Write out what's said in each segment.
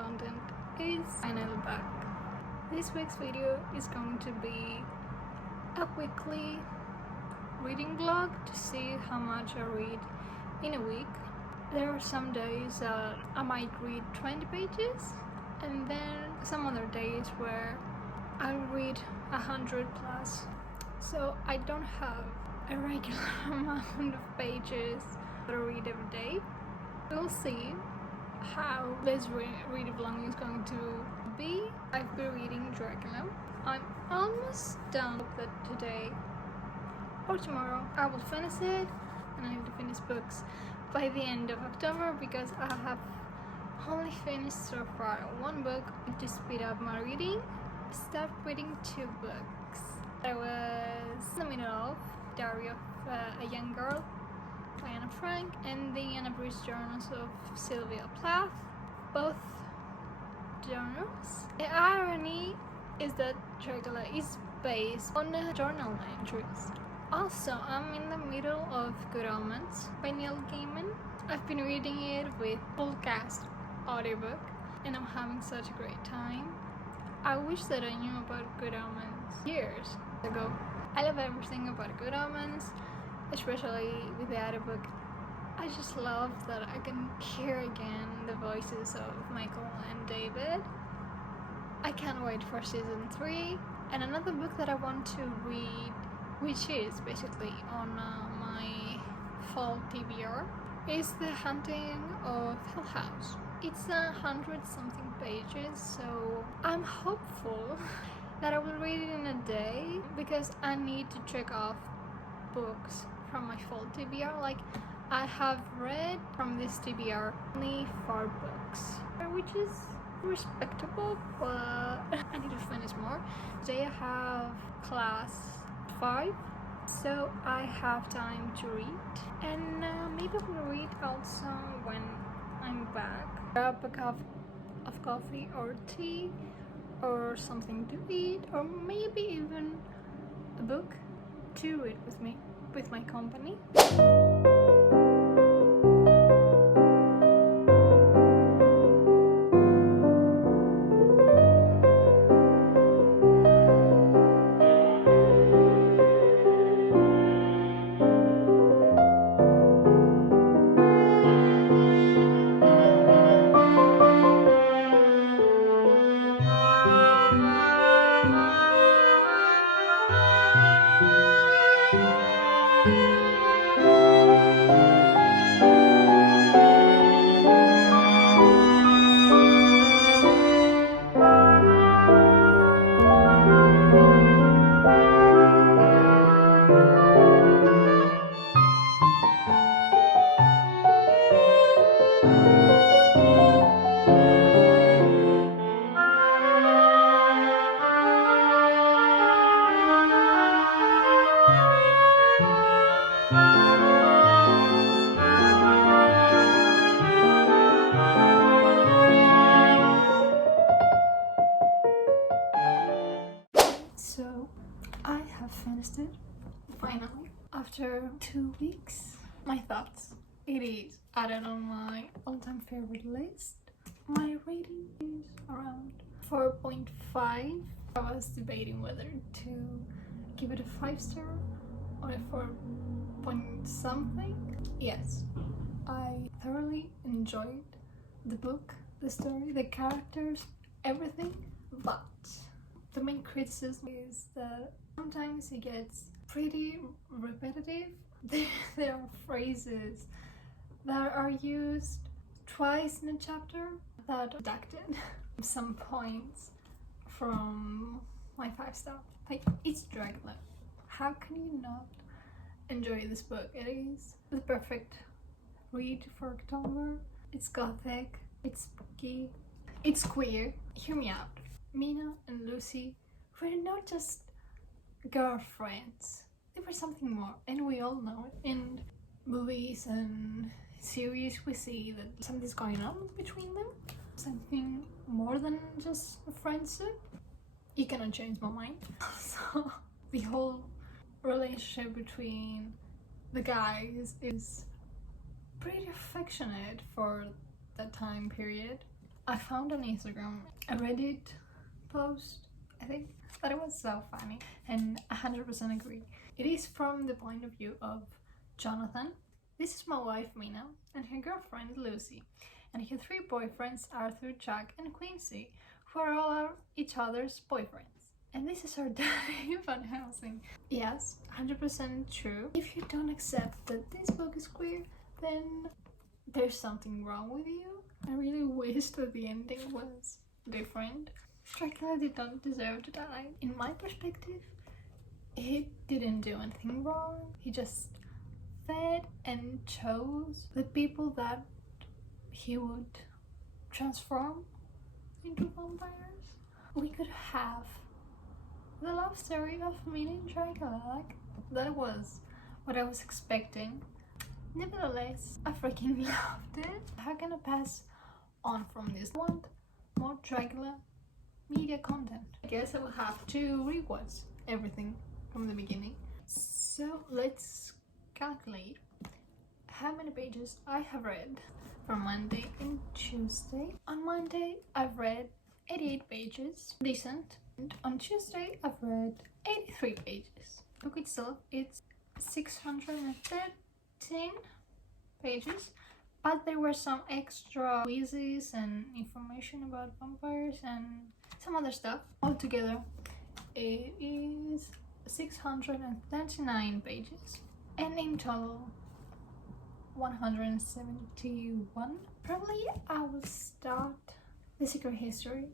content is finally back. This week's video is going to be a weekly reading vlog to see how much I read in a week. There are some days that I might read 20 pages, and then some other days where I'll read 100 plus. So I don't have a regular amount of pages that I read every day. We'll see how this reading vlog is going to be. I've been reading Dracula. I'm almost done with it today or tomorrow. I will finish it, and I need to finish books by the end of October because I have only finished so far one book. To speed up my reading, I started reading 2 books. I was in the middle of Diary of a Young Girl by Anna Frank and the unabridged journals of Sylvia Plath, both journals. The irony is that Dracula is based on journal entries. Also, I'm in the middle of Good Omens by Neil Gaiman. I've been reading it with full cast audiobook and I'm having such a great time. I wish that I knew about Good Omens years ago. I love everything about Good Omens, especially with the audiobook. I just love that I can hear again the voices of Michael and David. I can't wait for season 3. And another book that I want to read, which is basically on my fall TBR, is The Haunting of Hill House. It's 100-something pages, so I'm hopeful that I will read it in a day because I need to check off books from my fall TBR. Like, I have read from this TBR only 4 books, which is respectable, but I need to finish more. Today I have class 5, so I have time to read, and maybe I will read also when I'm back. Grab a cup of coffee or tea or something to eat, or maybe even a book to read with me, with my company. So I have finished it finally after 2 weeks. My thoughts. It is added on my all-time favorite list. My rating is around 4.5. I was debating whether to give it a 5-star or a 4 point something. Yes, I thoroughly enjoyed the book, the story, the characters, everything, but the main criticism is that sometimes it gets pretty repetitive. There are phrases that are used twice in a chapter that deducted some points from my 5-star. Like, it's Dracula. How can you not enjoy this book? It is the perfect read for October. It's gothic, it's spooky, it's queer. Hear me out. Mina and Lucy were not just girlfriends, they were something more, and we all know it. In movies and series we see that something's going on between them, something more than just a friendship. You cannot change my mind. So the whole relationship between the guys is pretty affectionate for that time period. I found on Instagram a Reddit post, I think, that it was so funny, and 100% agree. It is from the point of view of Jonathan. This is my wife Mina and her girlfriend Lucy, and her three boyfriends Arthur, Jack, and Quincy, who are all each other's boyfriends. And this is our day fun housing. Yes, 100% true. If you don't accept that this book is queer, then there's something wrong with you. I really wish that the ending was different. Dracula did not deserve to die. In my perspective, he didn't do anything wrong. He just fed and chose the people that he would transform into vampires. We could have the love story of meeting Dracula. Like, that was what I was expecting. Nevertheless, I freaking loved it. How can I pass on from this? I want more Dracula media content. I guess I will have to rewatch everything from the beginning. So let's calculate how many pages I have read for Monday and Tuesday. On Monday, I've read 88 pages, decent. And on Tuesday, I've read 83 pages. The book itself, it's 613 pages, but there were some extra quizzes and information about vampires and some other stuff. Altogether, it is 639 pages, and in total 171. Probably I will start The Secret History.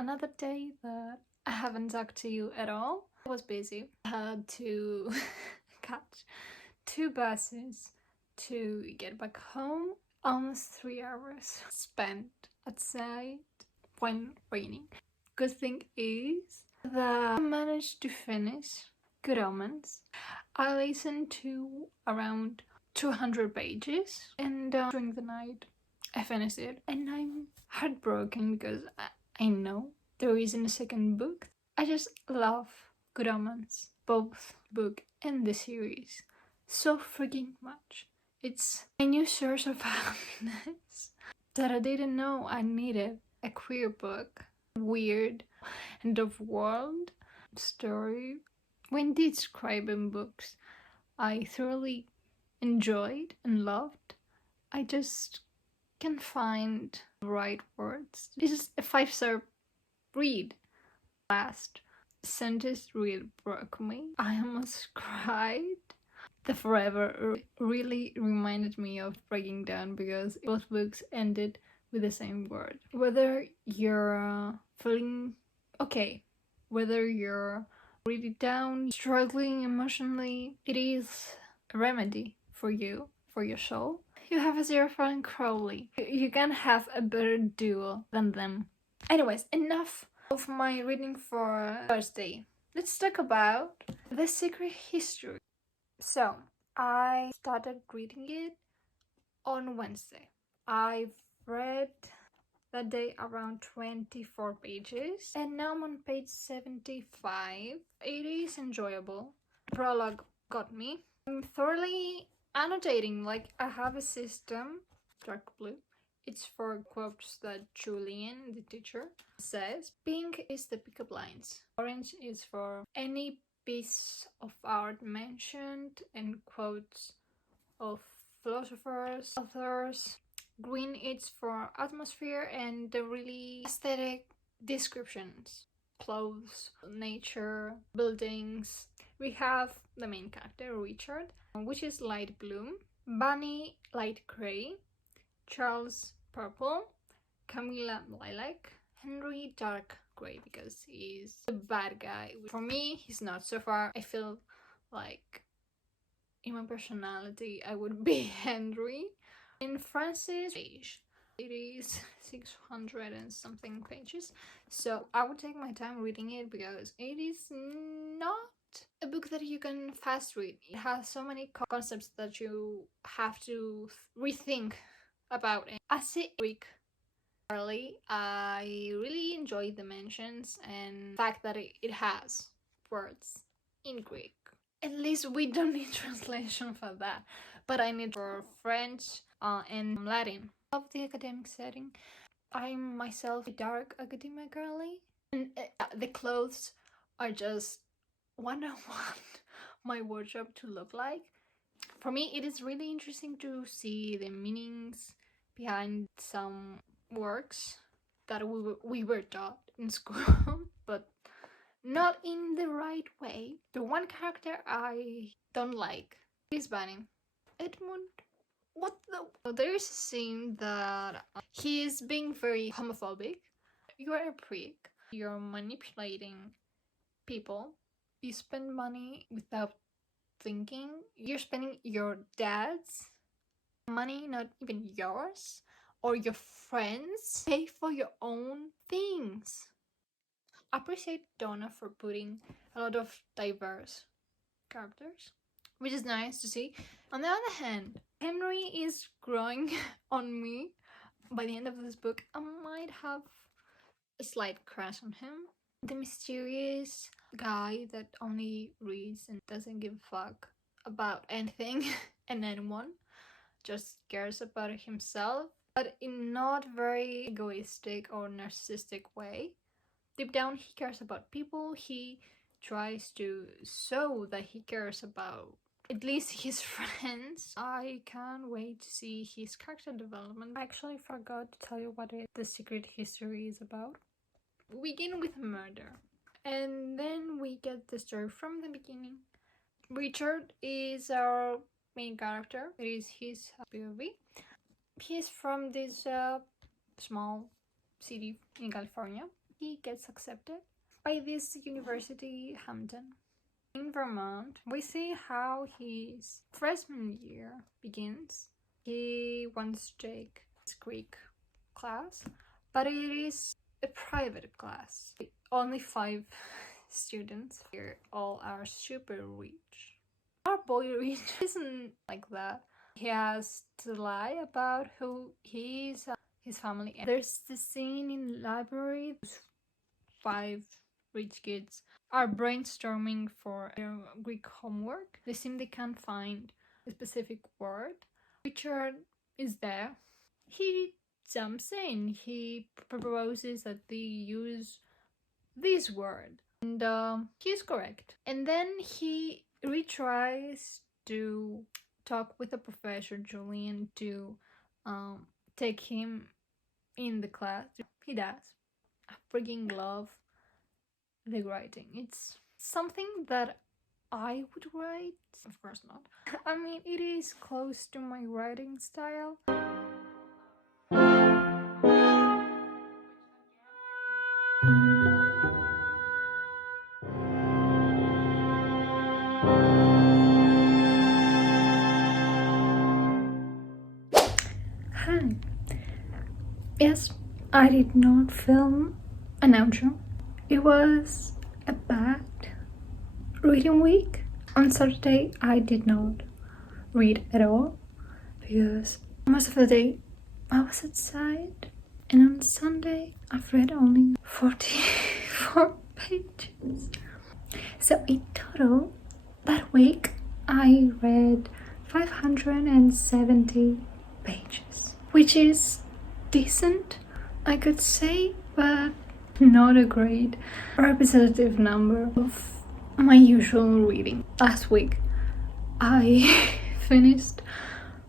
Another day that I haven't talked to you at all. I was busy. I had to catch 2 buses to get back home. Almost 3 hours spent outside when raining. Good thing is that I managed to finish Good Omens. I listened to around 200 pages, and during the night I finished it, and I'm heartbroken because I know there isn't a second book. I just love Good Omens, both book and the series, so freaking much. It's a new source of happiness that I didn't know I needed. A queer book, weird and of world story. When describing books I thoroughly enjoyed and loved, I just can't find the right words. It's just a 5-star read. Last sentence really broke me. I almost cried. The Forever really reminded me of Breaking Down because both books ended with the same word. Whether you're feeling okay, whether you're really down, struggling emotionally, it is a remedy for you, for your soul. You have Aziraphale and Crowley. You can't have a better duo than them. Anyways, enough of my reading for Thursday. Let's talk about The Secret History. So, I started reading it on Wednesday. I've read that day around 24 pages, and now I'm on page 75. It is enjoyable. Prologue got me. I'm thoroughly annotating, like I have a system, dark blue. It's for quotes that Julian, the teacher, says. Pink is the pickup lines. Orange is for any piece of art mentioned and quotes of philosophers, authors. Green is for atmosphere and the really aesthetic descriptions. Clothes, nature, buildings. We have the main character, Richard, which is light blue. Bunny light gray, Charles purple, Camilla lilac, Henry dark gray because he's a bad guy. For me, he's not so far. I feel like in my personality I would be Henry. And Francis beige. It is 600 and something pages, so I would take my time reading it because it is not a book that you can fast read. It has so many concepts that you have to rethink about it. As a Greek early, I really enjoyed the mentions and the fact that it has words in Greek. At least we don't need translation for that, but I need for French and Latin. I love the academic setting. I'm myself a dark academic girly, and the clothes are just what I want my wardrobe to look like. For me, it is really interesting to see the meanings behind some works that we were taught in school, but not in the right way. The one character I don't like is Bunny. Edmund. What the? There's a scene that he is being very homophobic. You are a prick. You're manipulating people. You spend money without thinking. You're spending your dad's money, not even yours, or your friends. Pay for your own things. Appreciate Donna for putting a lot of diverse characters, which is nice to see. On the other hand, Henry is growing on me. By the end of this book, I might have a slight crush on him. The mysterious guy that only reads and doesn't give a fuck about anything and anyone, just cares about himself, but in not very egoistic or narcissistic way. Deep down, he cares about people. He tries to show that he cares about at least his friends. I can't wait to see his character development. I actually forgot to tell you what the secret history is about. We begin with murder, and then we get the story from the beginning. Richard is our main character. It is his POV. He's from this small city in California. He gets accepted by this university, Hampton. In Vermont, we see how his freshman year begins. He wants to take his Greek class, but it is a private class. Only 5 students here, all are super rich. Our boy Rich isn't like that. He has to lie about who he is, his family. And there's the scene in the library. 5 rich kids are brainstorming for their Greek homework. They seem they can't find a specific word. Richard is there. He jumps in. He proposes that they use this word, and he's correct. And then he retries to talk with the professor Julian to take him in the class. He does. I freaking love the writing. It's something that I would write. Of course not. I mean, it is close to my writing style. Hi. Yes, I did not film an outro. It was a bad reading week. On Saturday, I did not read at all because most of the day I was outside, and on Sunday I've read only 44 pages. So in total, that week I read 570 pages, which is decent, I could say, but not a great representative number of my usual reading. Last week I finished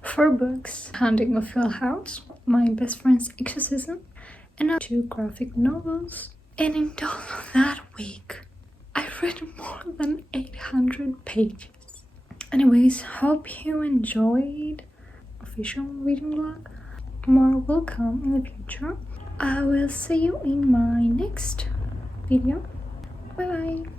4 books: Haunting of Hill House, My Best Friend's Exorcism, and 2 graphic novels. And in total that week I read more than 800 pages. Anyways, hope you enjoyed official reading vlog. More will come in the future. I will see you in my next video. Bye bye.